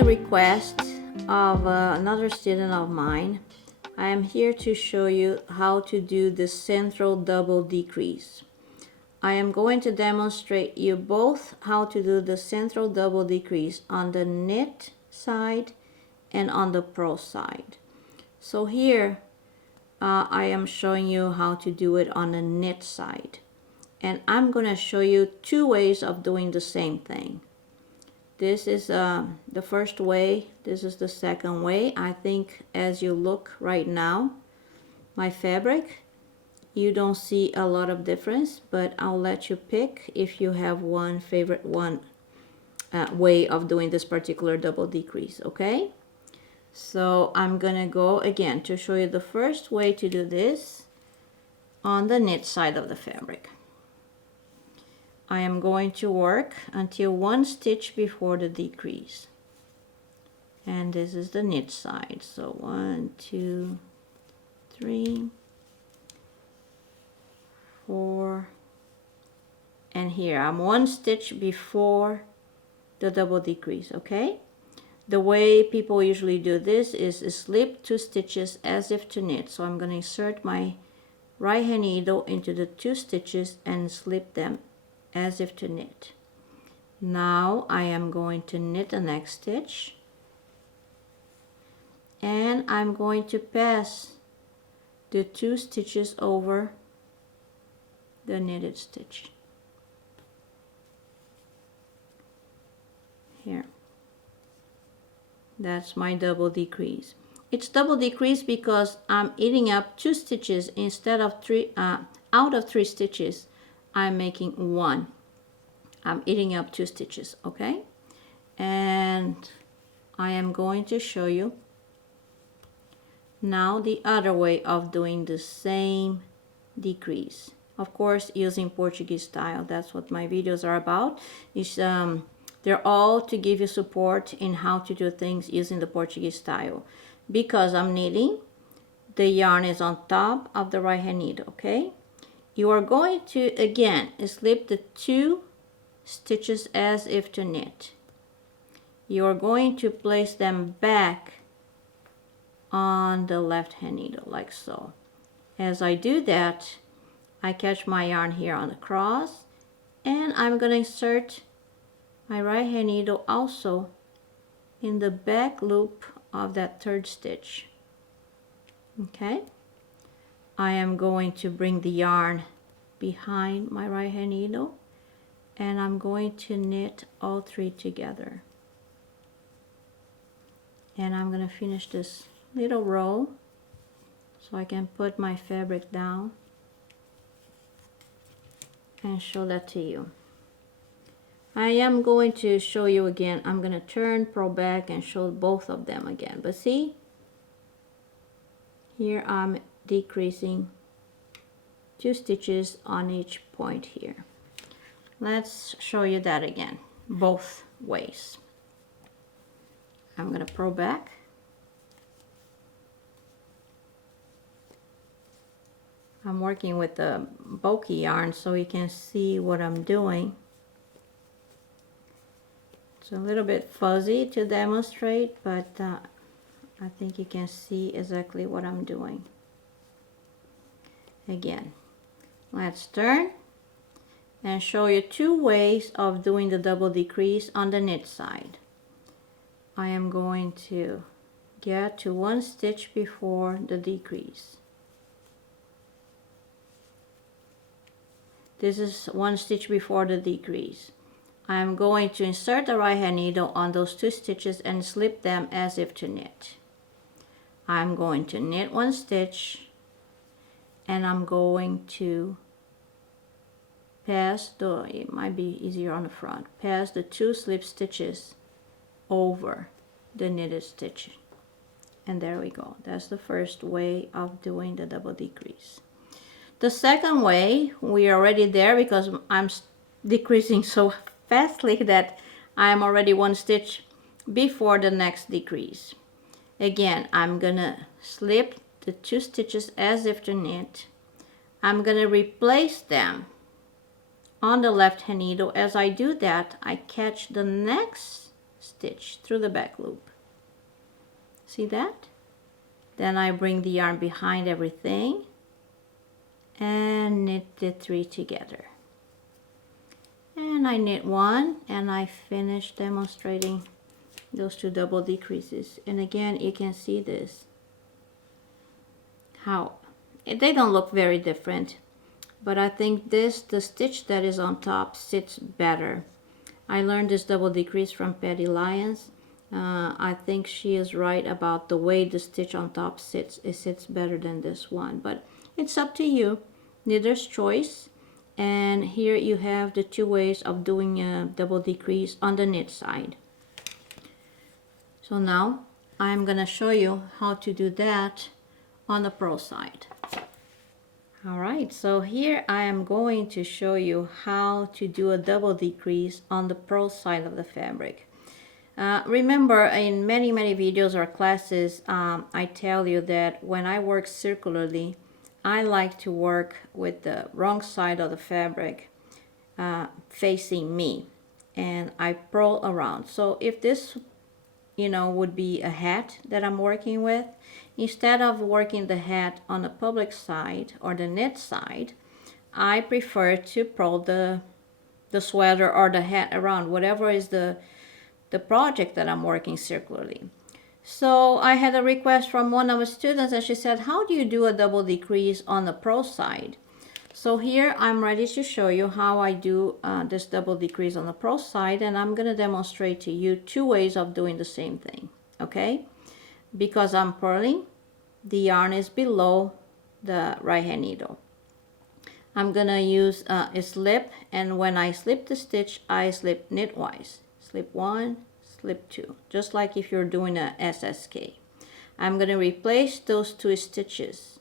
a request of another student of mine. I am here to show you how to do the central double decrease. I am going to demonstrate you both how to do the central double decrease on the knit side and on the purl side. So here I am showing you how to do it on the knit side. And I'm going to show you two ways of doing the same thing. This is the first way. This is the second way. I think as you look right now, my fabric, you don't see a lot of difference, but I'll let you pick if you have one favorite way of doing this particular double decrease, okay? So I'm gonna go again to show you the first way to do this on the knit side of the fabric. I am going to work until one stitch before the decrease. And this is the knit side. So 1, 2, 3, 4, and here I'm one stitch before the double decrease, okay? The way people usually do this is slip 2 stitches as if to knit. So I'm going to insert my right hand needle into the 2 stitches and slip them as if to knit. Now I am going to knit the next stitch, and I'm going to pass the 2 stitches over the knitted stitch. Here. That's my double decrease. It's double decrease because I'm eating up 2 stitches instead of 3. Out of 3 stitches, I'm making 1. I'm eating up 2 stitches, okay? And I am going to show you now the other way of doing the same decrease. Of course, using Portuguese style. That's what my videos are about. They're all to give you support in how to do things using the Portuguese style. Because I'm knitting, the yarn is on top of the right hand needle, okay? You are going to, again, slip the 2 stitches as if to knit. You are going to place them back on the left hand needle, like so. As I do that, I catch my yarn here on the cross, and I'm going to insert my right hand needle also in the back loop of that 3rd stitch. Okay? I am going to bring the yarn behind my right hand needle, and I'm going to knit all 3 together. And I'm going to finish this little row so I can put my fabric down and show that to you. I am going to show you again. I'm going to turn, purl back, and show both of them again. But see, here I'm decreasing 2 stitches on each point here. Let's show you that again, both ways. I'm going to purl back. I'm working with the bulky yarn so you can see what I'm doing. It's a little bit fuzzy to demonstrate, but I think you can see exactly what I'm doing. Again, let's turn and show you 2 ways of doing the double decrease on the knit side. I am going to get to 1 stitch before the decrease. This is 1 stitch before the decrease. I am going to insert the right hand needle on those 2 stitches and slip them as if to knit. I'm going to knit 1 stitch, and I'm going to pass it might be easier on the front, pass the 2 slip stitches over the knitted stitch. And there we go. That's the first way of doing the double decrease. The second way, we are already there because I'm decreasing so fastly that I'm already 1 stitch before the next decrease. Again, I'm gonna slip the 2 stitches as if to knit. I'm gonna replace them on the left hand needle. As I do that, I catch the next stitch through the back loop. See that? Then I bring the yarn behind everything and knit the 3 together. And I knit 1 and I finish demonstrating those 2 double decreases. And again, you can see this, how they don't look very different, but I think the stitch that is on top sits better. I learned this double decrease from Patty Lyons. I think she is right about the way the stitch on top sits. It sits better than this one, but it's up to you. Knitter's choice. And here you have the 2 ways of doing a double decrease on the knit side. So now I'm gonna show you how to do that on the purl side. Alright, so here I am going to show you how to do a double decrease on the purl side of the fabric. Remember, in many videos or classes, I tell you that when I work circularly, I like to work with the wrong side of the fabric facing me, and I purl around. So if this, would be a hat that I'm working with, instead of working the hat on the public side or the knit side, I prefer to purl the sweater or the hat around, whatever is the project that I'm working circularly. So I had a request from one of the students, and she said, how do you do a double decrease on the purl side? So here I'm ready to show you how I do this double decrease on the purl side, and I'm going to demonstrate to you 2 ways of doing the same thing, okay? Because I'm purling, the yarn is below the right hand needle. I'm going to use a slip, and when I slip the stitch, I slip knitwise. Slip 1, slip 2, just like if you're doing a SSK. I'm going to replace those 2 stitches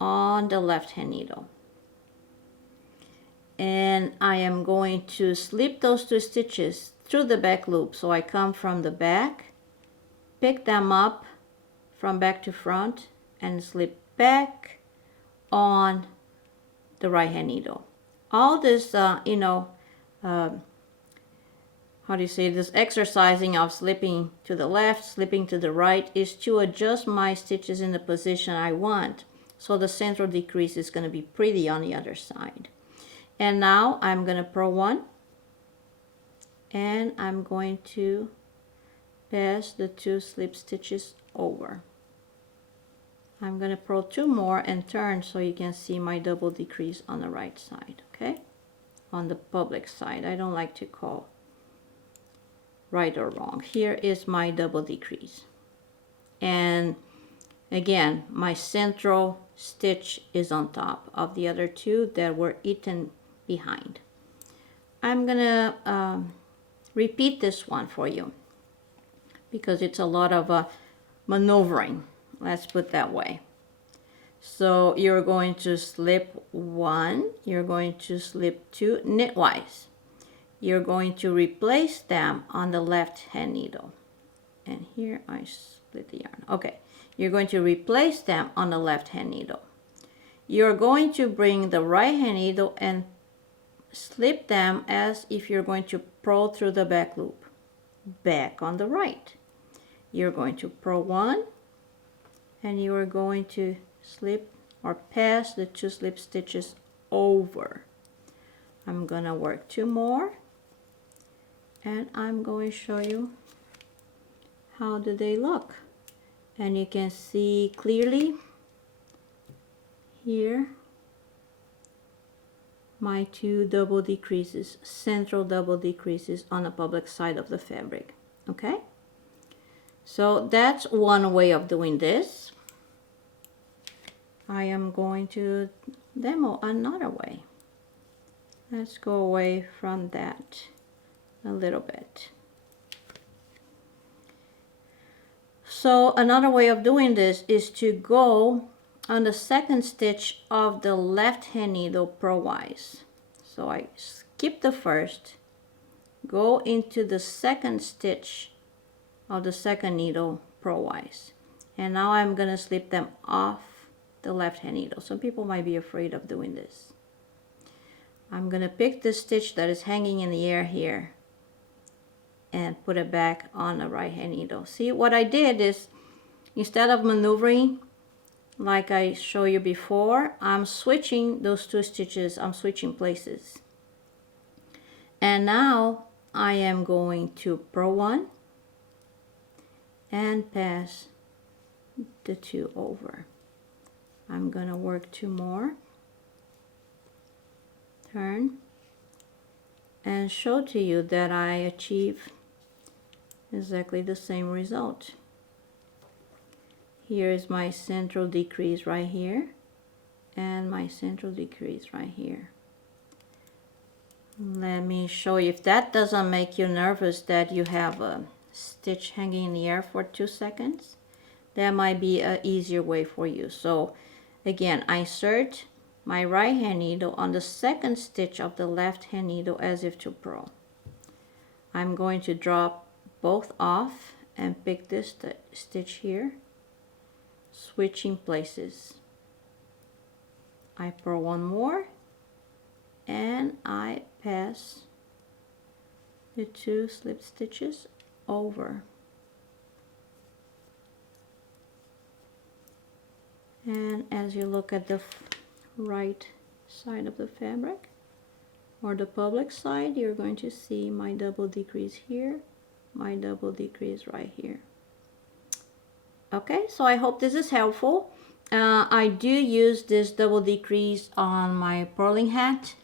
on the left hand needle. And I am going to slip those 2 stitches through the back loop. So I come from the back, pick them up from back to front, and slip back on the right hand needle. All this, this exercising of slipping to the left, slipping to the right, is to adjust my stitches in the position I want. So the central decrease is going to be pretty on the other side. And now I'm going to purl 1, and I'm going to pass the 2 slip stitches over. I'm going to purl 2 more and turn so you can see my double decrease on the right side, okay? On the public side. I don't like to call right or wrong. Here is my double decrease. And again, my central stitch is on top of the other 2 that were eaten behind. I'm gonna repeat this one for you because it's a lot of maneuvering, let's put that way. So you're going to slip 1, you're going to slip 2 knitwise. You're going to replace them on the left hand needle. And here I split the yarn. Okay, you're going to replace them on the left hand needle. You're going to bring the right hand needle and slip them as if you're going to purl through the back loop. Back on the right. You're going to purl 1, and you are going to slip or pass the 2 slip stitches over. I'm gonna work 2 more, and I'm going to show you how do they look. And you can see clearly here my 2 double decreases, central double decreases on the public side of the fabric. Okay, so that's one way of doing this. I am going to demo another way. Let's go away from that a little bit. So another way of doing this is to go on the second stitch of the left hand needle purlwise. So I skip the first, go into the second stitch of the second needle purlwise, and now I'm going to slip them off the left hand needle. Some people might be afraid of doing this. I'm going to pick the stitch that is hanging in the air here, and put it back on the right hand needle. See, what I did is, instead of maneuvering like I showed you before, I'm switching those 2 stitches, I'm switching places. And now I am going to purl 1 and pass the 2 over. I'm gonna work 2 more, turn, and show to you that I achieve exactly the same result. Here is my central decrease right here, and my central decrease right here. Let me show you. If that doesn't make you nervous that you have a stitch hanging in the air for 2 seconds, that might be an easier way for you. So again, I insert my right hand needle on the 2nd stitch of the left hand needle as if to purl. I'm going to drop both off and pick this stitch here, switching places. I purl 1 more and I pass the 2 slip stitches over. And as you look at the right side of the fabric, or the public side, you're going to see my double decrease here, my double decrease right here. Okay, so I hope this is helpful. I do use this double decrease on my Purling Hat.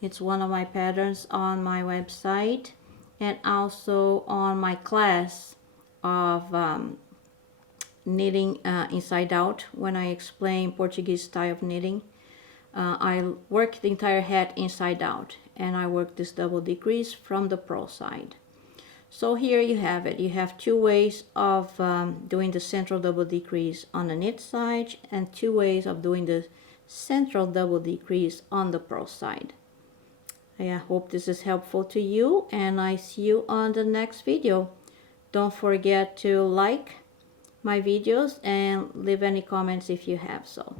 It's one of my patterns on my website, and also on my class of knitting inside out. When I explain Portuguese style of knitting, I work the entire hat inside out, and I work this double decrease from the purl side. So here you have it. You have 2 ways of doing the central double decrease on the knit side, and 2 ways of doing the central double decrease on the purl side. I hope this is helpful to you, and I see you on the next video. Don't forget to like my videos and leave any comments if you have so.